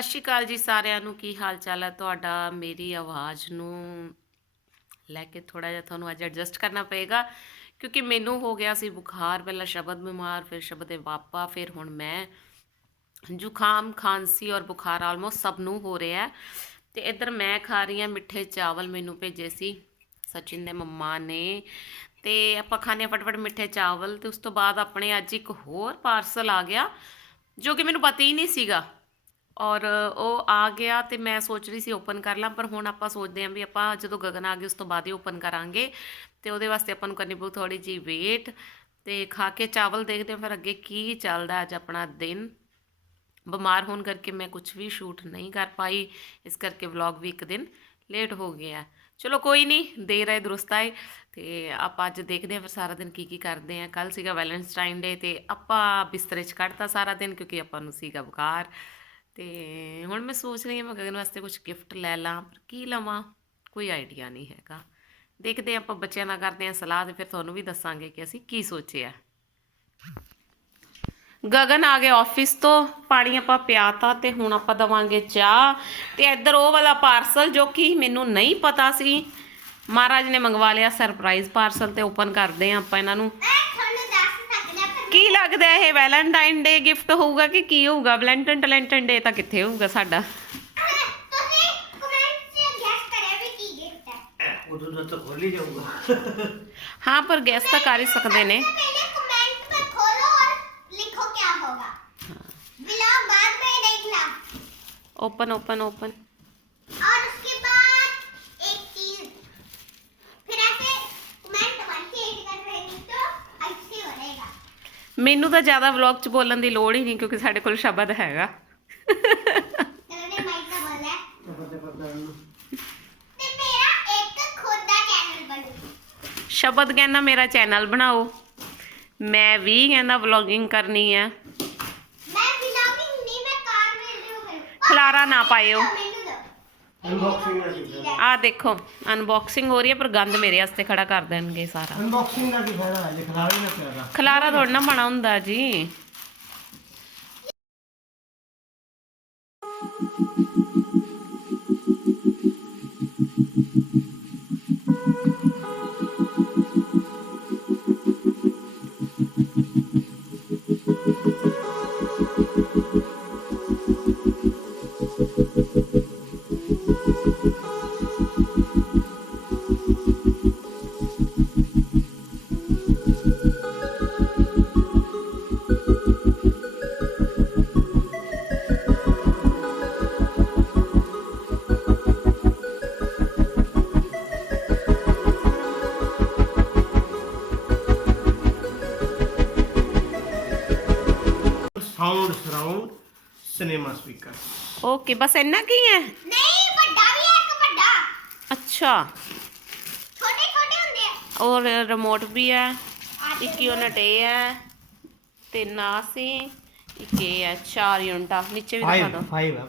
ਸਤਿ ਸ਼੍ਰੀ ਅਕਾਲ ਜੀ ਸਾਰਿਆਂ ਨੂੰ, ਕੀ ਹਾਲ ਚਾਲ ਹੈ ਤੁਹਾਡਾ? ਮੇਰੀ ਆਵਾਜ਼ ਨੂੰ ਲੈ ਕੇ ਥੋੜਾ ਜਿਹਾ ਤੁਹਾਨੂੰ ਅੱਜ ਐਡਜਸਟ ਕਰਨਾ ਪਏਗਾ, ਕਿਉਂਕਿ ਮੈਨੂੰ ਹੋ ਗਿਆ ਸੀ ਬੁਖਾਰ, ਪਹਿਲਾਂ ਸ਼ਬਦ ਬਿਮਾਰ, ਫਿਰ ਸ਼ਬਦ ਦੇ ਪਾਪਾ ਫਿਰ ਹੁਣ ਮੈਂ ਜ਼ੁਖਾਮ ਖਾਂਸੀ ਔਰ ਬੁਖਾਰ ਆਲਮੋਸਟ ਸਭ ਨੂੰ ਹੋ ਰਿਹਾ ਹੈ। ਤੇ ਇੱਧਰ ਮੈਂ ਖਾ ਰਹੀ ਹਾਂ ਮਿੱਠੇ ਚਾਵਲ ਮੈਨੂੰ ਭੇਜੇ ਸੀ ਸਚਿਨ ਦੇ ਮੰਮਾ ਨੇ। ਤੇ ਆਪਾਂ ਖਾਣੇ ਫਟਫਟ ਮਿੱਠੇ ਚਾਵਲ ਤੇ ਉਸ ਤੋਂ ਬਾਅਦ ਆਪਣੇ ਅੱਜ ਇੱਕ ਹੋਰ ਪਾਰਸਲ ਆ ਗਿਆ, ਜੋ ਕਿ ਮੈਨੂੰ ਪਤਾ ਹੀ ਨਹੀਂ ਸੀਗਾ। ਔਰ ਉਹ ਆ ਗਿਆ ਤੇ ਮੈਂ ਸੋਚ ਰਹੀ ਸੀ ਓਪਨ ਕਰ ਲਾਂ, ਪਰ ਹੁਣ ਆਪਾਂ ਸੋਚਦੇ ਹਾਂ ਵੀ ਆਪਾਂ ਜਦੋਂ ਗਗਨ ਆ ਗਈ, ਉਸ ਤੋਂ ਬਾਅਦ ਹੀ ਓਪਨ ਕਰਾਂਗੇ। ਤੇ ਉਹਦੇ ਵਾਸਤੇ ਆਪਾਂ ਨੂੰ ਕਰਨੀ ਪਊ ਥੋੜੀ ਜੀ ਵੇਟ ਤੇ ਖਾ ਕੇ ਚਾਵਲ ਦੇਖਦੇ ਹਾਂ, ਫਿਰ ਅੱਗੇ ਕੀ ਚੱਲਦਾ ਅੱਜ ਆਪਣਾ ਦਿਨ। ਬਿਮਾਰ ਹੋਣ ਕਰਕੇ ਮੈਂ ਕੁਝ ਵੀ ਸ਼ੂਟ ਨਹੀਂ ਕਰ ਪਾਈ, ਇਸ ਕਰਕੇ ਵਲੌਗ ਵੀ ਇੱਕ ਦਿਨ ਲੇਟ ਹੋ ਗਿਆ ਚਲੋ ਕੋਈ ਨਹੀਂ ਦੇਰ ਹੈ ਦਰੁਸਤ ਹੈ ਤੇ ਆਪਾਂ ਅੱਜ ਦੇਖਦੇ ਹਾਂ ਫਿਰ ਸਾਰਾ ਦਿਨ ਕੀ ਕੀ ਕਰਦੇ ਆ ਕੱਲ ਸੀਗਾ ਵੈਲੈਂਟਾਈਨ ਡੇ ਤੇ ਆਪਾਂ ਬਿਸਤਰੇ 'ਚ ਕੱਢਤਾ ਸਾਰਾ ਦਿਨ ਕਿਉਂਕਿ ਆਪਾਂ ਨੂੰ ਸੀਗਾ ਬੁਖਾਰ। ਤੇ ਹੁਣ ਮੈਂ ਸੋਚ ਰਹੀ ਹਾਂ ਮੈਂ ਗਗਨ ਵਾਸਤੇ ਕੁਝ ਗਿਫਟ ਲੈ ਲਾਂ, ਪਰ ਕੀ ਲਵਾਂ? ਕੋਈ ਆਈਡੀਆ ਨਹੀਂ ਹੈਗਾ। ਦੇਖਦੇ ਹਾਂ ਆਪਾਂ ਬੱਚਿਆਂ ਨਾਲ ਕਰਦੇ ਹਾਂ ਸਲਾਹ ਤੇ ਫਿਰ ਤੁਹਾਨੂੰ ਵੀ ਦੱਸਾਂਗੇ ਕਿ ਅਸੀਂ ਕੀ ਸੋਚਿਆ। ਗਗਨ ਆ ਗਏ ਆਫਿਸ ਤੋਂ, ਪਾਣੀ ਆਪਾਂ ਪਿਆਤਾ ਤੇ ਹੁਣ ਆਪਾਂ ਦਵਾਂਗੇ ਚਾਹ। ਤੇ ਇੱਧਰ ਉਹ ਵਾਲਾ ਪਾਰਸਲ ਜੋ ਕਿ ਮੈਨੂੰ ਨਹੀਂ ਪਤਾ ਸੀ, ਮਹਾਰਾਜ ਨੇ ਮੰਗਵਾ ਲਿਆ ਸਰਪ੍ਰਾਈਜ਼ ਪਾਰਸਲ ਤੇ ਓਪਨ ਕਰਦੇ ਆ ਆਪਾਂ ਇਹਨਾਂ ਨੂੰ। ਲੱਗਦਾ ਇਹ ਵੈਲੈਂਟਾਈਨ ਡੇ ਗਿਫਟ ਹੋਊਗਾ ਕਿ ਕੀ ਹੋਊਗਾ ਵੈਲੈਂਟਾਈਨ ਟੈਲੈਂਟਨ ਡੇ ਤਾਂ ਕਿੱਥੇ ਹੋਊਗਾ ਸਾਡਾ ਤੁਸੀਂ ਕਮੈਂਟ 'ਚ ਗੈਸ ਕਰਿਆ ਵੀ ਕੀ ਗਿਫਟ ਹੈ ਉਦੋਂ ਦਾ ਤਾਂ ਖੋਲ ਹੀ ਜਾਊਗਾ ਹਾਂ ਪਰ ਗੈਸ ਤਾਂ ਕਰ ਹੀ ਸਕਦੇ ਨੇ तो पहले कमेंट में खोलो और लिखो क्या होगा ब्लॉग बाद में देखना ਓਪਨ ਓਪਨ ਓਪਨ ਮੈਨੂੰ ਤਾਂ ਜ਼ਿਆਦਾ ਵਲੌਗ 'ਚ ਬੋਲਣ ਦੀ ਲੋੜ ਹੀ ਨਹੀਂ ਕਿਉਂਕਿ ਸਾਡੇ ਕੋਲ ਸ਼ਬਦ ਹੈਗਾ। ਸ਼ਬਦ ਕਹਿੰਦਾ ਮੇਰਾ ਚੈਨਲ ਬਣਾਓ। ਮੈਂ ਵੀ ਕਹਿੰਦਾ ਵਲੌਗਿੰਗ ਕਰਨੀ ਆ। ਮੈਂ ਵਲੌਗਿੰਗ ਨਹੀਂ ਮੈਂ ਕਾਰ ਵੀਡੀਓ ਕਰੂ ਖਲਾਰਾ ਨਾ ਪਾਇਓ। ਅਨਬਾਕਸਿੰਗ ਕੀਤਾ ਆ ਦੇਖੋ ਅਨਬਾਕਸਿੰਗ ਹੋ ਰਹੀ ਹੈ ਪਰ ਗੰਦ ਮੇਰੇ ਵਾਸਤੇ ਖੜਾ ਕਰ ਦੇਣਗੇ ਸਾਰਾ। ਅਨਬਾਕਸਿੰਗ ਦਾ ਕੀ ਫਾਇਦਾ? ਹੈ ਜੇ ਖਰਾਬ ਹੀ ਨਾ ਪਿਆਦਾ ਖਲਾਰਾ ਥੋੜਾ ਨਾ ਬਣਾ ਹੁੰਦਾ ਜੀ। Sound surround cinema speaker. Okay ਬਸ ਇੰਨਾ ਕੀ ਹੈ? ਨਹੀਂ ਵੱਡਾ ਵੀ ਹੈ ਇੱਕ ਵੱਡਾ। ਅੱਛਾ। ਛੋਟੇ ਛੋਟੇ ਹੁੰਦੇ ਆ। ਔਰ ਰਿਮੋਟ ਵੀ ਹੈ ਇੱਕ ਯੂਨਿਟ ਇਹ ਹੈ ਤਿੰਨ ਆ ਸੀ ਇੱਕ ਇਹ ਹੈ ਚਾਰ ਯੂਨਿਟਾਂ ਨੀਚੇ ਵੀ ਦਿਖਾ 5 ਦਿਓ 5 ਹੈ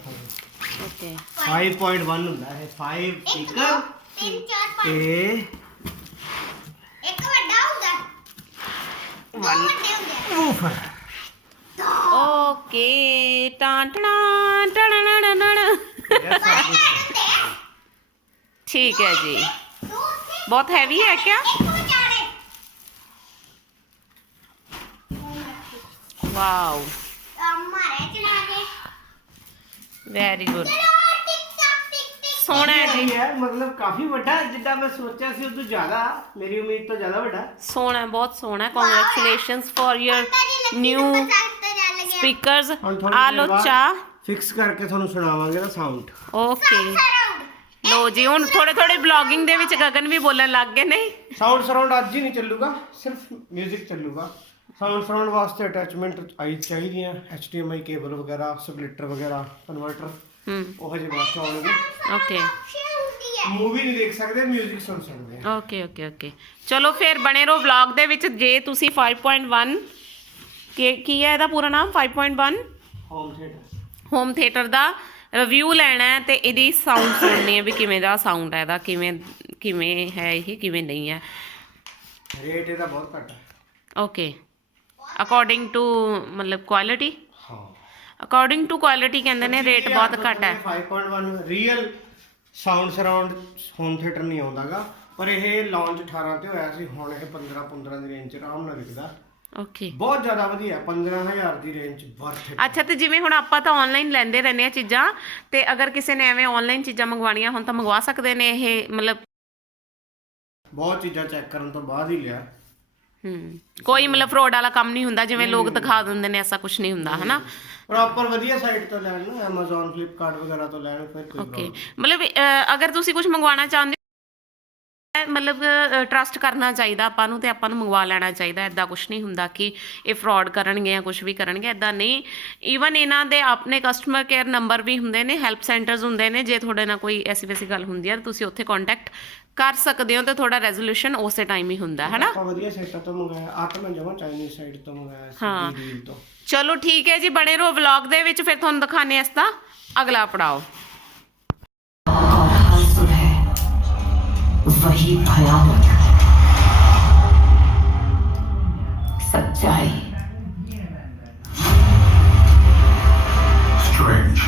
ਓਕੇ। 5.1 ਹੁੰਦਾ ਹੈ। 5 ਇੱਕ ਤਿੰਨ ਚਾਰ ਪੰਜ। ਤੇ ਇੱਕ ਵੱਡਾ ਹੁੰਦਾ। ਦੋ One. ਵੱਡੇ ਹੁੰਦੇ ਆ। ਊਫਰ ਓਕੇ ਟਾਂ ਟਣਾ ਟਣਣਣਣ ਬੜੇ ਲੈਣ ਹੁੰਦੇ ਆ ਠੀਕ ਹੈ ਜੀ ਦੋ ਉੱਥੇ ਬਹੁਤ ਹੈਵੀ ਹੈ ਕਿਆ ਇੱਕ ਵਿਚਾਲੇ ਵਾਓ ਮਾਰੇ ਚਲਾ ਦੇ ਵੈਰੀ ਗੁੱਡ ਚਲੋ ਟਿਕ ਟਕ ਟਿਕ ਟਿਕ ਸੋਹਣਾ ਹੈ ਜੀ ਇਹ ਹੈ ਮਤਲਬ ਕਾਫੀ ਵੱਡਾ ਹੈ, ਜਿੱਦਾਂ ਮੈਂ ਸੋਚਿਆ ਸੀ ਉਹ ਤੋਂ ਜ਼ਿਆਦਾ ਮੇਰੀ ਉਮੀਦ ਤੋਂ ਜ਼ਿਆਦਾ ਵੱਡਾ ਸੋਹਣਾ ਹੈ, ਬਹੁਤ ਸੋਹਣਾ congratulations for your new speakers ਹੁਣ ਥੋੜੀ ਆ ਦੇਰ ਲੋ ਬਾਅਦ ਚਾਹ ਫਿਕਸ ਕਰਕੇ ਤੁਹਾਨੂੰ ਸੁਣਾਵਾਂਗੇ ਨਾ ਸਾਊਂਡ ਓਕੇ ਲੋ ਜੀ ਹੁਣ ਥੋੜੇ ਥੋੜੇ ਬਲੌਗਿੰਗ ਦੇ ਵਿੱਚ ਗਗਨ ਵੀ ਬੋਲਣ ਲੱਗ ਗਏ ਨਹੀਂ ਸਾਊਂਡ ਸਰਾਊਂਡ ਅੱਜ ਹੀ ਨਹੀਂ ਚੱਲੂਗਾ ਸਿਰਫ 뮤직 ਚੱਲੂਗਾ ਸਾਊਂਡ ਸਰਾਊਂਡ ਵਾਸਤੇ ਅਟੈਚਮੈਂਟ ਆਈ ਚਾਹੀਦੀਆਂ HDMI ਕੇਬਲ ਵਗੈਰਾ ਸਪਲਿਟਰ ਵਗੈਰਾ ਕਨਵਰਟਰ ਹੂੰ ਉਹ ਹਜੇ ਬਾਅਦ ਚ ਆਉਣਗੇ ਓਕੇ ਹੁੰਦੀ ਹੈ ਮੂਵੀ ਨਹੀਂ ਦੇਖ ਸਕਦੇ 뮤직 ਸੁਣ ਸਕਦੇ ਆ ਓਕੇ ਓਕੇ ਓਕੇ ਚਲੋ ਫਿਰ ਬਣੇ ਰਹੋ ਵਲੌਗ ਦੇ ਵਿੱਚ ਜੇ ਤੁਸੀਂ 5.1 ਕੀ ਕੀ ਹੈ ਇਹਦਾ ਪੂਰਾ ਨਾਮ? 5.1 ਹੋਮ ਥੀਏਟਰ ਹੋਮ ਥੀਏਟਰ ਦਾ ਰਿਵਿਊ ਲੈਣਾ ਹੈ ਤੇ ਇਹਦੀ ਸਾਊਂਡ ਸੁਣਨੀ ਹੈ ਵੀ ਕਿਵੇਂ ਦਾ ਸਾਊਂਡ ਹੈ ਇਹਦਾ ਕਿਵੇਂ ਕਿਵੇਂ ਹੈ ਇਹ ਕਿਵੇਂ ਨਹੀਂ ਹੈ। ਰੇਟ ਇਹਦਾ ਬਹੁਤ ਘੱਟ ਹੈ। ਓਕੇ ਅਕੋਰਡਿੰਗ ਟੂ ਮਤਲਬ ਕੁਆਲਿਟੀ ਹਾਂ। ਅਕੋਰਡਿੰਗ ਟੂ ਕੁਆਲਿਟੀ ਕਹਿੰਦੇ ਨੇ ਰੇਟ ਬਹੁਤ ਘੱਟ ਹੈ। 5.1 real sound surround home theatre ਨਹੀਂ ਆਉਂਦਾਗਾ। ਪਰ ਇਹ ਲਾਂਚ 18 ਤੇ ਹੋਇਆ ਸੀ ਹੁਣ ਇਹ 15 15 ਦੀ ਰੇਂਜ ਚ ਆਰਾਮ ਨਾਲ ਵਿਕਦਾ। ਓਕੇ ਬਹੁਤ ਜ਼ਿਆਦਾ ਵਧੀਆ 15000 ਦੀ ਰੇਂਜ ਵਰਥ ਅੱਛਾ ਤੇ ਜਿਵੇਂ ਹੁਣ ਆਪਾਂ ਤਾਂ ਆਨਲਾਈਨ ਲੈਂਦੇ ਰਹਿੰਦੇ ਆ ਚੀਜ਼ਾਂ ਤੇ ਅਗਰ ਕਿਸੇ ਨੇ ਐਵੇਂ ਆਨਲਾਈਨ ਚੀਜ਼ਾਂ ਮੰਗਵਾਉਣੀਆਂ ਹੁਣ ਤਾਂ ਮੰਗਵਾ ਸਕਦੇ ਨੇ ਇਹ ਮਤਲਬ ਬਹੁਤ ਚੀਜ਼ਾਂ ਚੈੱਕ ਕਰਨ ਤੋਂ ਬਾਅਦ ਹੀ ਲਿਆ। ਹੂੰ ਕੋਈ ਮਤਲਬ ਫਰੋਡ ਵਾਲਾ ਕੰਮ ਨਹੀਂ ਹੁੰਦਾ ਜਿਵੇਂ ਲੋਕ ਦਿਖਾ ਦਿੰਦੇ ਨੇ ਐਸਾ ਕੁਝ ਨਹੀਂ ਹੁੰਦਾ ਹਨਾ? ਪ੍ਰੋਪਰ ਵਧੀਆ ਸਾਈਟ ਤੋਂ ਲੈਣ ਨੂੰ Amazon Flipkart ਵਗੈਰਾ ਤੋਂ ਲੈਣ ਫਿਰ ਕੋਈ ਓਕੇ ਮਤਲਬ ਅਗਰ ਤੁਸੀਂ ਕੁਝ ਮੰਗਵਾਉਣਾ ਚਾਹੁੰਦੇ ਮਤਲਬ ਟਰਸਟ ਕਰਨਾ ਚਾਹੀਦਾ ਆਪਾਂ ਨੂੰ ਤੇ ਆਪਾਂ ਨੂੰ ਮੰਗਵਾ ਲੈਣਾ ਚਾਹੀਦਾ ਐਦਾਂ ਕੁਝ ਨਹੀਂ ਹੁੰਦਾ ਕਿ ਇਹ ਫਰਾਡ ਕਰਨਗੇ ਜਾਂ ਕੁਝ ਵੀ ਕਰਨਗੇ ਐਦਾਂ ਨਹੀਂ। ਈਵਨ ਇਹਨਾਂ ਦੇ ਆਪਣੇ ਕਸਟਮਰ ਕੇਅਰ ਨੰਬਰ ਵੀ ਹੁੰਦੇ ਨੇ ਹੈਲਪ ਸੈਂਟਰਸ ਹੁੰਦੇ ਨੇ ਜੇ ਤੁਹਾਡੇ ਨਾਲ ਕੋਈ ਐਸੀ ਵੈਸੀ ਗੱਲ ਹੁੰਦੀ ਹੈ ਤਾਂ ਤੁਸੀਂ ਉੱਥੇ ਕੰਟੈਕਟ ਕਰ ਸਕਦੇ ਹੋ ਤੇ ਤੁਹਾਡਾ ਰੈਜ਼ੋਲੂਸ਼ਨ ਉਸੇ ਟਾਈਮ ਹੀ ਹੁੰਦਾ ਹੈ ਨਾ ਆਪਾਂ ਵਧੀਆ ਸਾਈਟਾਂ ਤੋਂ ਮੰਗਾਇਆ ਆ ਤਾਂ ਮੈਂ ਜਮਾ ਚਾਈਨੀਜ਼ ਸਾਈਟ ਤੋਂ ਮੰਗਾਇਆ ਸੀ ਹਾਂ। ਡੀਲ ਤੋਂ। ਚਲੋ ਠੀਕ ਹੈ ਜੀ ਬਣੇ ਰਹੋ ਵਲੌਗ ਦੇ ਵਿੱਚ ਫਿਰ ਤੁਹਾਨੂੰ ਦਿਖਾਣੇ ਇਸ ਦਾ ਅਗਲਾ ਪੜਾਓ। वही भयानक सच्चाई Strange.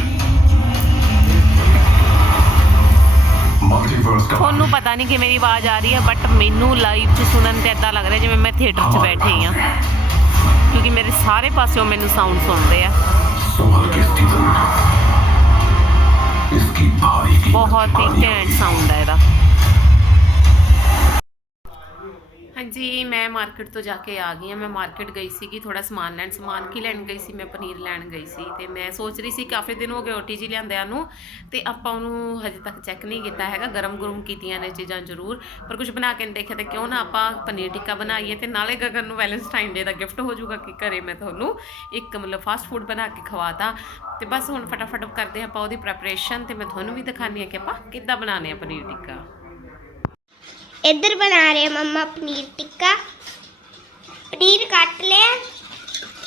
Multiverse का ਤੁਹਾਨੂੰ ਪਤਾ ਨਹੀਂ ਕਿ ਮੇਰੀ ਆਵਾਜ਼ ਆ ਰਹੀ ਹੈ ਬਟ ਮੈਨੂੰ ਲਾਈਵ 'ਚ ਸੁਣਨ ਤੇ ਇਦਾਂ ਲੱਗ ਰਿਹਾ ਜਿਵੇਂ ਮੈਂ ਥੀਏਟਰ 'ਚ ਬੈਠੀ ਹਾਂ ਕਿਉਂਕਿ ਮੇਰੇ ਸਾਰੇ ਪਾਸਿਓਂ ਮੈਨੂੰ ਸਾਊਂਡ ਸੁਣਦੇ ਆ संभल के स्टीवन इसकी भारी कीमत ਬਹੁਤ ਹੀ चुकानी ਘੈਂਟ होगी। ਸਾਊਂਡ ਹੈ ਇਹਦਾ ਹਾਂਜੀ, ਮੈਂ ਮਾਰਕੀਟ ਤੋਂ ਜਾ ਕੇ ਆ ਗਈ ਹਾਂ। ਮੈਂ ਮਾਰਕੀਟ ਗਈ ਸੀਗੀ ਥੋੜਾ ਸਮਾਨ ਲੈਣ। ਸਮਾਨ ਕੀ ਲੈਣ ਗਈ ਸੀ? ਮੈਂ ਪਨੀਰ ਲੈਣ ਗਈ ਸੀ ਤੇ ਮੈਂ ਸੋਚ ਰਹੀ ਸੀ ਕਾਫੀ ਦਿਨ ਹੋ ਗਏ ਓਟੀ ਜੀ ਲਿਆਂਦਿਆਂ ਨੂੰ ਤੇ ਆਪਾਂ ਉਹਨੂੰ ਹਜੇ ਤੱਕ ਚੈੱਕ ਨਹੀਂ ਕੀਤਾ ਹੈਗਾ। ਗਰਮ ਗਰਮ ਕੀਤੀਆਂ ਨੇ ਚੀਜ਼ਾਂ ਜ਼ਰੂਰ। ਪਰ ਕੁਝ ਬਣਾ ਕੇ ਦੇਖਿਆ ਤੇ ਕਿਉਂ ਨਾ ਆਪਾਂ ਪਨੀਰ ਟਿੱਕਾ ਬਣਾਈਏ ਤੇ ਨਾਲੇ ਗਗਨ ਨੂੰ ਵੈਲੈਂਟਾਈਨ ਡੇ ਦਾ ਗਿਫਟ ਹੋ ਜਾਊਗਾ ਕਿ ਘਰੇ ਮੈਂ ਤੁਹਾਨੂੰ ਇੱਕ ਮਤਲਬ ਫਾਸਟ ਫੂਡ ਬਣਾ ਕੇ ਖਵਾਤਾ। ਤੇ ਬਸ ਹੁਣ ਫਟਾਫਟ ਕਰਦੇ ਹਾਂ ਆਪਾਂ ਉਹਦੀ ਪ੍ਰੈਪਰੇਸ਼ਨ ਤੇ ਮੈਂ ਤੁਹਾਨੂੰ ਵੀ ਦਿਖਾਉਂਦੀ ਹਾਂ ਕਿ ਆਪਾਂ ਕਿੱਦਾਂ ਬਣਾਉਂਦੇ ਆ ਪਨੀਰ ਟਿੱਕਾ। ਇੱਧਰ ਬਣਾ ਰਹੇ ਮੰਮਾ ਪਨੀਰ ਟਿੱਕਾ। ਪਨੀਰ ਕੱਟ ਲਿਆ।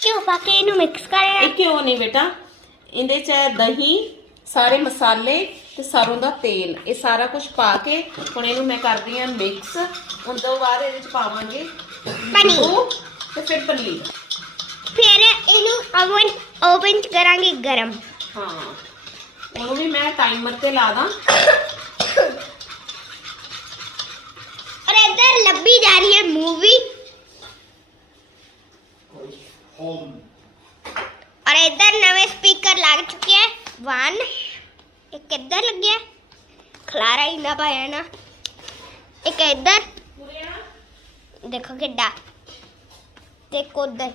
ਘਿਓ ਪਾ ਕੇ ਇਹਨੂੰ ਮਿਕਸ ਕਰ ਇਹ ਕਿਉਂ ਨਹੀਂ ਬੇਟਾ। ਇਹਦੇ ਚ ਦਹੀਂ ਸਾਰੇ ਮਸਾਲੇ ਤੇ ਸਰੋਂ ਦਾ ਤੇਲ। ਇਹ ਸਾਰਾ ਕੁਝ ਪਾ ਕੇ ਹੁਣ ਇਹਨੂੰ ਮੈਂ ਕਰਦੀ ਹਾਂ ਮਿਕਸ ਹੁਣ ਤੋਂ ਬਾਅਦ ਇਹਦੇ ਚ ਪਾਵਾਂਗੇ। ਪਨੀਰ। ਨਿੰਬੂ ਤੇ ਫਿਰ ਪਨੀਰ। ਫਿਰ ਇਹਨੂੰ ਓਵਨ ਓਵਨ ਚ ਕਰਾਂਗੇ ਗਰਮ। ਹਾਂ। ਉਹਨੂੰ ਵੀ ਮੈਂ ਟਾਈਮਰ ਤੇ ਲਾ ਦਾਂ। ਔਰ ਇੱਧਰ ਲੱਭੀ ਜਾ ਰਹੀ ਹੈ ਮੂਵੀ ਔਰ ਇੱਧਰ ਨਵੇਂ ਸਪੀਕਰ ਲੱਗ ਚੁੱਕੇ ਹੈ ਵਨ ਇੱਕ ਇੱਧਰ ਲੱਗਿਆ ਖਲਾਰਾ ਹੀ ਨਾ ਪਾਇਆ ਨਾ ਇੱਕ ਇੱਧਰ ਦੇਖੋ ਕਿੱਡਾ ਤੇ ਇੱਕ ਉੱਧਰ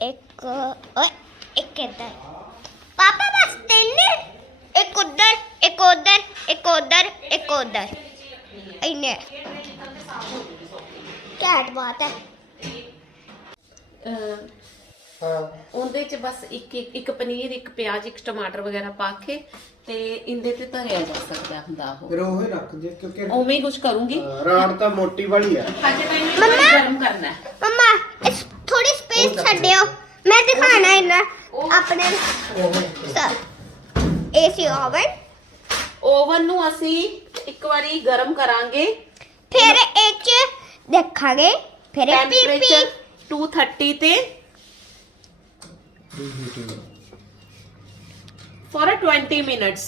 ਇੱਕ ਓਏ ਇੱਕ ਇੱਧਰ ਪਾਪਾ ਬਸ ਤਿੰਨ ਇੱਕ ਉੱਧਰ ਇੱਕ ਉੱਧਰ ਇੱਕ ਘੈਂਟ ਬਾਤ ਹੈ। ਹਾਂ। ਉਹਦੇ ਚ ਬਸ ਇੱਕ ਇੱਕ ਇੱਕ ਪਨੀਰ ਇੱਕ ਪਿਆਜ਼ ਇੱਕ ਟਮਾਟਰ ਵਗੈਰਾ ਪਾ ਕੇ ਤੇ ਇਹਦੇ ਤੇ ਧਰਿਆ ਜਾ ਸਕਦਾ ਹੁੰਦਾ ਉਹ। ਫਿਰ ਉਹ ਹੀ ਰੱਖ ਦੇ ਕਿਉਂਕਿ ਉਵੇਂ ਹੀ ਕੁਝ ਕਰੂੰਗੀ। ਰਾੜ ਤਾਂ ਮੋਟੀ ਵਾਲੀ ਆ। ਹਜੇ ਟਾਈਮ ਗਰਮ ਕਰਨਾ ਹੈ। ਮਮਾ ਇਸ ਥੋੜੀ ਸਪੇਸ ਛੱਡਿਓ। ਮੈਂ ਦਿਖਾਣਾ ਇਹਨਾਂ ਆਪਣੇ ਏਸੀ ਓਵਨ ਓਵਨ ਨੂੰ ਅਸੀਂ ਇੱਕ ਵਾਰੀ ਗਰਮ ਕਰਾਂਗੇ। ਫਿਰ ਇਹ ਚ ਦੇਖਾਂਗੇ ਫਿਰ ਇਹ ਪੀ ਟੈਂਪਰੇਚਰ ਪੀ 230 ਤੇ ਫॉर 20 ਮਿੰਟਸ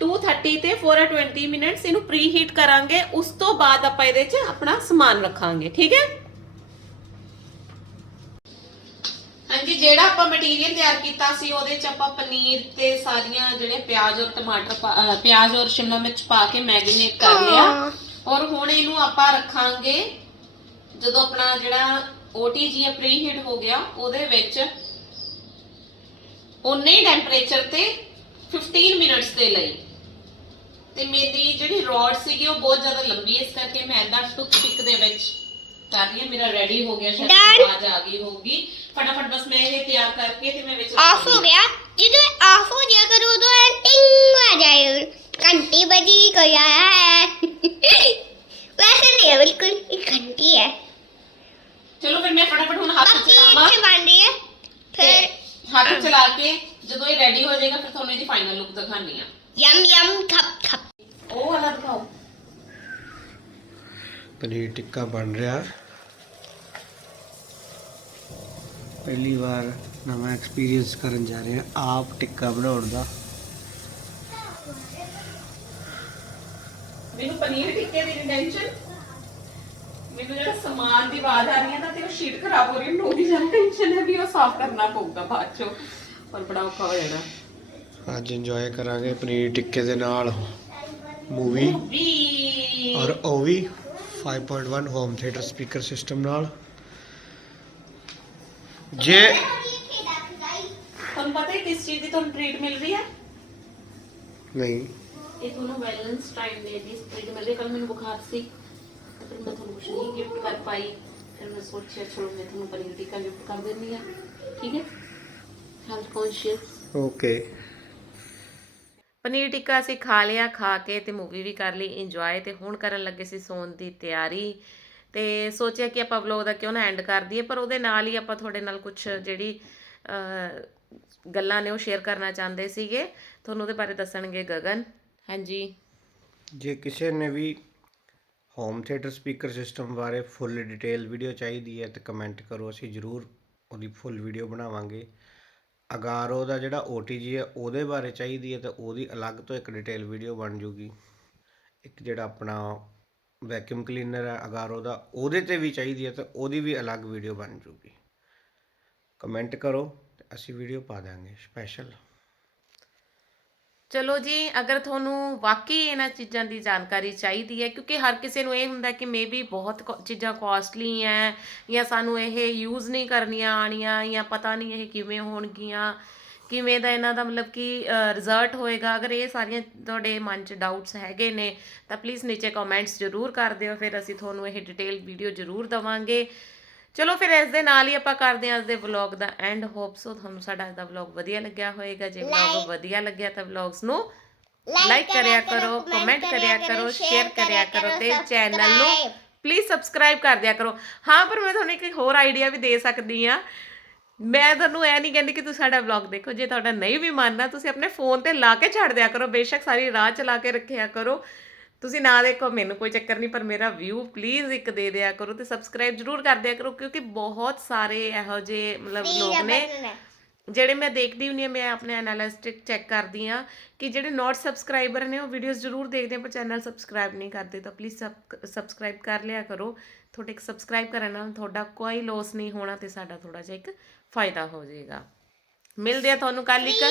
230 ਤੇ ਫॉर 20 ਮਿੰਟਸ ਇਹਨੂੰ ਪ੍ਰੀ ਹੀਟ ਕਰਾਂਗੇ ਉਸ ਤੋਂ ਬਾਅਦ ਆਪਾਂ ਇਹਦੇ 'ਚ ਆਪਣਾ ਸਮਾਨ ਰੱਖਾਂਗੇ ਠੀਕ ਹੈ? ਹਾਂਜੀ ਜਿਹੜਾ ਆਪਾਂ ਮਟੀਰੀਅਲ ਤਿਆਰ ਕੀਤਾ ਸੀ ਉਹਦੇ 'ਚ ਆਪਾਂ ਪਨੀਰ ਤੇ ਸਾਰੀਆਂ ਜਿਹੜੇ ਪਿਆਜ਼ ਔਰ ਟਮਾਟਰ ਪਾ- ਅਹ ਪਿਆਜ਼ ਔਰ ਸ਼ਿਮਲਾ ਮਿਰਚ ਪਾ ਕੇ ਮੈਰੀਨੇਟ ਕਰ ਲਿਆ। ਔਰ ਹੁਣ ਇਹਨੂੰ ਆਪਾਂ ਰੱਖਾਂਗੇ ਜਦੋਂ ਆਪਣਾ ਜਿਹੜਾ OTG ਹੈ ਪ੍ਰੀਹੀਟ ਹੋ ਗਿਆ ਉਹਦੇ ਵਿੱਚ ਉਨੇ ਹੀ ਟੈਂਪਰੇਚਰ ਤੇ 15 ਮਿੰਟਸ ਦੇ ਲਈ। ਤੇ ਮੇਰੀ ਜਿਹੜੀ ਰੋਡ ਸੀਗੀ ਉਹ ਬਹੁਤ ਜ਼ਿਆਦਾ ਲੰਬੀ ਇਸ ਕਰਕੇ ਮੈਂ ਇਦਾਂ ਟੁਕ ਟਿਕ ਦੇ ਵਿੱਚ ਕਰ ਰਹੀ ਹਾਂ। ਮੇਰਾ ਰੈਡੀ ਹੋ ਗਿਆ ਸ਼ਾਇਦ ਆਵਾਜ਼ ਆ ਗਈ ਹੋਊਗੀ। ਫਟਾਫਟ ਬਸ ਮੈਂ ਇਹ ਤਿਆਰ ਕਰਕੇ ਤੇ ਮੈਂ ਵਿੱਚ ਆਫ ਹੋ ਗਿਆ। ਜਦੋਂ ਆਫ ਹੋ ਜਾਏਗਾ ਉਦੋਂ ਟਿੰਗ ਆ ਜਾਏਗਾ घंटी बजी कोई आया है वैसे नहीं है बिल्कुल एक घंटी है ਚਲੋ ਫਿਰ ਮੈਂ ਫਟਾਫਟ ਹੁਣ ਹੱਥ बाकी ਚਲਾਵਾਂ अच्छे बन रही है ਤੇ फिर ਹੱਥ ਚਲਾ ਕੇ ਜਦੋਂ ਇਹ ਰੈਡੀ ਹੋ ਜਾਏਗਾ ਫਿਰ ਤੁਹਾਨੂੰ ਇਹਦੀ ਫਾਈਨਲ ਲੁੱਕ ਦਿਖਾਣੀ ਆ यम यम खप खप ਉਹ ਵਾਲਾ ਦਿਖਾਓ ਪਨੀਰ ਟਿੱਕਾ ਬਣ ਰਿਹਾ ਪਹਿਲੀ ਵਾਰ ਨਵਾਂ ਐਕਸਪੀਰੀਅੰਸ ਕਰਨ ਜਾ ਰਹੇ ਹਾਂ ਆਪ ਟਿੱਕਾ ਬਣਾਉਣ ਦਾ ਮੈਨੂੰ ਪਨੀਰ ਟਿੱਕੇ ਦੀ ਟੈਨਸ਼ਨ ਮੈਨੂੰ ਜਿਹੜਾ ਸਮਾਨ ਦੀ ਆਵਾਜ਼ ਆ ਰਹੀ ਹੈ ਨਾ ਤੇ ਉਹ ਸ਼ੀਟ ਖਰਾਬ ਹੋ ਰਹੀ ਹੈ ਉਹਦੀ ਜ਼ਿਆਦਾ ਟੈਨਸ਼ਨ ਹੈ ਵੀ ਉਹ ਸਾਫ਼ ਕਰਨਾ ਪਊਗਾ ਬਾਅਦ ਚੋਂ। ਪਰ ਬੜਾ ਔਖਾ ਹੋ ਜਾਣਾ। ਅੱਜ ਇੰਜੋਏ ਕਰਾਂਗੇ ਪਨੀਰ ਟਿੱਕੇ ਦੇ ਨਾਲ ਮੂਵੀ ਵੀ ਔਰ ਉਹ ਵੀ 5.1 ਹੋਮ ਥੀਏਟਰ ਸਪੀਕਰ ਸਿਸਟਮ ਨਾਲ। ਜੇ ਤੁਹਾਨੂੰ ਪਤਾ ਹੈ ਕਿਸ ਚੀਜ਼ ਦੀ ਤੁਹਾਨੂੰ ਟ੍ਰੀਟ ਮਿਲ ਰਹੀ ਹੈ? ਨਹੀਂ। ਇਹ ਤੁਹਾਨੂੰ ਵੈਲੈਂਸ ਟਾਈਮ ਦੇ ਦੀ ਟ੍ਰੀਟ ਮਿਲ ਰਹੀ ਕੱਲ ਮੈਨੂੰ ਬੁਖਾਰ ਸੀ ਤੇ ਫਿਰ ਮੈਂ ਤੁਹਾਨੂੰ ਕੁਝ ਨਹੀਂ ਗਿਫਟ ਕਰ ਪਾਈ। ਫਿਰ ਮੈਂ ਸੋਚਿਆ ਚਲੋ ਮੈਂ ਤੁਹਾਨੂੰ ਪਨੀਰ ਟਿੱਕਾ ਗਿਫਟ ਕਰ ਦਿੰਦੀ ਆ ਠੀਕ ਹੈ? Health conscious okay paneer tikka ਅਸੀਂ ਖਾ ਲਿਆ ਖਾ ਕੇ ਤੇ ਮੂਵੀ ਵੀ ਕਰ ਲਈ ਇੰਜੋਏ ਤੇ ਹੁਣ ਕਰਨ ਲੱਗੇ ਸੀ ਸੌਣ ਦੀ ਤਿਆਰੀ। ਤੇ ਸੋਚਿਆ ਕਿ ਆਪਾਂ ਵਲੌਗ ਦਾ ਕਿਉਂ ਨਾ ਐਂਡ ਕਰ ਦਈਏ ਪਰ ਉਹਦੇ ਨਾਲ ਹੀ ਆਪਾਂ ਤੁਹਾਡੇ ਨਾਲ ਕੁਝ ਜਿਹੜੀ ਗੱਲਾਂ ਨੇ ਉਹ ਸ਼ੇਅਰ ਕਰਨਾ ਚਾਹੁੰਦੇ ਸੀਗੇ। ਤੁਹਾਨੂੰ ਉਹਦੇ ਬਾਰੇ ਦੱਸਣਗੇ ਗਗਨ। ਹਾਂਜੀ। ਜੇ ਕਿਸੇ ਨੇ ਵੀ ਹੋਮ ਥੀਏਟਰ ਸਪੀਕਰ ਸਿਸਟਮ ਬਾਰੇ ਫੁੱਲ ਡਿਟੇਲ ਵੀਡੀਓ ਚਾਹੀਦੀ ਹੈ ਤਾਂ ਕਮੈਂਟ ਕਰੋ, ਅਸੀਂ ਜ਼ਰੂਰ ਉਹਦੀ ਫੁੱਲ ਵੀਡੀਓ ਬਣਾਵਾਂਗੇ। ਅਗਾਰੋ ਦਾ ਜਿਹੜਾ OTG ਹੈ, ਉਹਦੇ ਬਾਰੇ ਚਾਹੀਦੀ ਹੈ ਤਾਂ ਉਹਦੀ ਅਲੱਗ ਤੋਂ ਇੱਕ ਡਿਟੇਲ ਵੀਡੀਓ ਬਣ ਜੂਗੀ। ਇੱਕ ਜਿਹੜਾ ਆਪਣਾ ਵੈਕਿਊਮ ਕਲੀਨਰ ਹੈ, ਅਗਾਰੋ ਦਾ, ਉਹਦੇ ਤੇ ਵੀ ਚਾਹੀਦੀ ਹੈ ਤਾਂ ਉਹਦੀ ਵੀ ਅਲੱਗ ਵੀਡੀਓ ਬਣ ਜੂਗੀ। ਕਮੈਂਟ ਕਰੋ ਤੇ ਅਸੀਂ ਵੀਡੀਓ ਪਾ ਦਾਂਗੇ ਸਪੈਸ਼ਲ ਚਲੋ ਜੀ, ਅਗਰ ਤੁਹਾਨੂੰ ਵਾਕਈ ਇਹਨਾਂ ਚੀਜ਼ਾਂ ਦੀ ਜਾਣਕਾਰੀ ਚਾਹੀਦੀ ਹੈ, ਕਿਉਂਕਿ ਹਰ ਕਿਸੇ ਨੂੰ ਇਹ ਹੁੰਦਾ ਕਿ ਮੇਬੀ ਬਹੁਤ ਕੋ- ਚੀਜ਼ਾਂ ਕੋਸਟਲੀ ਹੈ ਜਾਂ ਸਾਨੂੰ ਇਹ ਯੂਜ਼ ਨਹੀਂ ਕਰਨੀਆਂ ਆਣੀਆਂ ਜਾਂ ਪਤਾ ਨਹੀਂ ਇਹ ਕਿਵੇਂ ਹੋਣਗੀਆਂ, ਕਿਵੇਂ ਦਾ ਇਹਨਾਂ ਦਾ ਮਤਲਬ ਕਿ ਰਿਜ਼ਲਟ ਹੋਏਗਾ। ਅਗਰ ਇਹ ਸਾਰੀਆਂ ਤੁਹਾਡੇ ਮਨ 'ਚ ਡਾਊਟਸ ਹੈਗੇ ਨੇ, ਤਾਂ ਪਲੀਜ਼ ਨੀਚੇ ਕਮੈਂਟਸ ਜ਼ਰੂਰ ਕਰ ਦਿਓ, ਫਿਰ ਅਸੀਂ ਤੁਹਾਨੂੰ ਇਹ ਡਿਟੇਲ ਵੀਡੀਓ ਜ਼ਰੂਰ ਦਵਾਂਗੇ। ਚਲੋ ਫਿਰ ਇਸ ਦੇ ਨਾਲ ਹੀ ਆਪਾਂ ਕਰਦੇ ਹਾਂ ਅੱਜ ਦੇ ਵਲੌਗ ਦਾ ਐਂਡ ਹੋਪ ਸੋ ਤੁਹਾਨੂੰ ਸਾਡਾ ਅੱਜ ਦਾ ਵਲੌਗ ਵਧੀਆ ਲੱਗਿਆ ਹੋਵੇਗਾ ਜੇ ਵਲੌਗ ਵਧੀਆ ਲੱਗਿਆ ਤਾਂ ਵਲੌਗਸ ਨੂੰ ਲਾਈਕ ਕਰਿਆ ਕਰੋ ਕਮੈਂਟ ਕਰਿਆ ਕਰੋ ਸ਼ੇਅਰ ਕਰਿਆ ਕਰੋ ਤੇ ਚੈਨਲ ਨੂੰ ਪਲੀਜ਼ ਸਬਸਕ੍ਰਾਈਬ ਕਰ ਦਿਆ ਕਰੋ। ਹਾਂ ਪਰ ਮੈਂ ਤੁਹਾਨੂੰ ਇੱਕ ਹੋਰ ਆਈਡੀਆ ਵੀ ਦੇ ਸਕਦੀ ਆ ਮੈਂ ਤੁਹਾਨੂੰ ਇਹ ਨਹੀਂ ਕਹਿੰਦੀ ਕਿ ਤੁਸੀਂ ਸਾਡਾ ਵਲੌਗ ਦੇਖੋ। ਜੇ ਤੁਹਾਡਾ ਨਹੀਂ ਵੀ ਮੰਨਣਾ ਤੁਸੀਂ ਆਪਣੇ ਫੋਨ ਤੇ ਲਾ ਕੇ ਛੱਡ ਦਿਆ ਕਰੋ। ਬੇਸ਼ੱਕ ਸਾਰੀ ਰਾਤ ਚਲਾ ਕੇ ਰੱਖਿਆ ਕਰੋ। ਤੁਸੀਂ ਨਾ ਦੇਖੋ ਮੈਨੂੰ ਕੋਈ ਚੱਕਰ ਨਹੀਂ ਪਰ ਮੇਰਾ ਵਿਊ ਪਲੀਜ਼ ਇੱਕ ਦੇ ਦਿਆ ਕਰੋ ਤੇ ਸਬਸਕ੍ਰਾਈਬ ਜਰੂਰ ਕਰ ਦਿਆ ਕਰੋ ਕਿਉਂਕਿ ਬਹੁਤ ਸਾਰੇ ਇਹੋ ਜਿਹੇ ਮਤਲਬ ਲੋਕ ਨੇ ਜਿਹੜੇ ਮੈਂ ਦੇਖਦੀ ਹੁੰਦੀ ਹਾਂ ਮੈਂ ਆਪਣੇ ਐਨਾਲਿਸਟਿਕ ਚੈੱਕ ਕਰਦੀ ਹਾਂ ਕਿ ਜਿਹੜੇ ਨਾਟ ਸਬਸਕ੍ਰਾਈਬਰ ਨੇ ਉਹ ਵੀਡੀਓਜ਼ ਜ਼ਰੂਰ ਦੇਖਦੇ ਆ ਪਰ ਚੈਨਲ ਸਬਸਕ੍ਰਾਈਬ ਨਹੀਂ ਕਰਦੇ ਤਾਂ ਪਲੀਜ਼ ਸਬਸਕ੍ਰਾਈਬ ਕਰ ਲਿਆ ਕਰੋ। ਤੁਹਾਡੇ ਇੱਕ ਸਬਸਕ੍ਰਾਈਬ ਕਰਨ ਨਾਲ ਤੁਹਾਡਾ ਕੋਈ ਲੋਸ ਨਹੀਂ ਹੋਣਾ ਤੇ ਸਾਡਾ ਥੋੜਾ ਜਿਹਾ ਇੱਕ ਫਾਇਦਾ ਹੋ ਜਾਏਗਾ। ਮਿਲਦੇ ਆ ਤੁਹਾਨੂੰ ਕੱਲ ਇੱਕ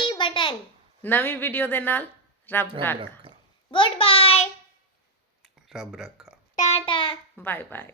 ਨਵੀਂ ਵੀਡੀਓ ਦੇ ਨਾਲ। ਰੱਬ ਰੱਖਾ। ਗੁੱਡ ਬਾਏ ਰੱਬ ਰੱਖਾ। ਟਾਟਾ। Bye bye.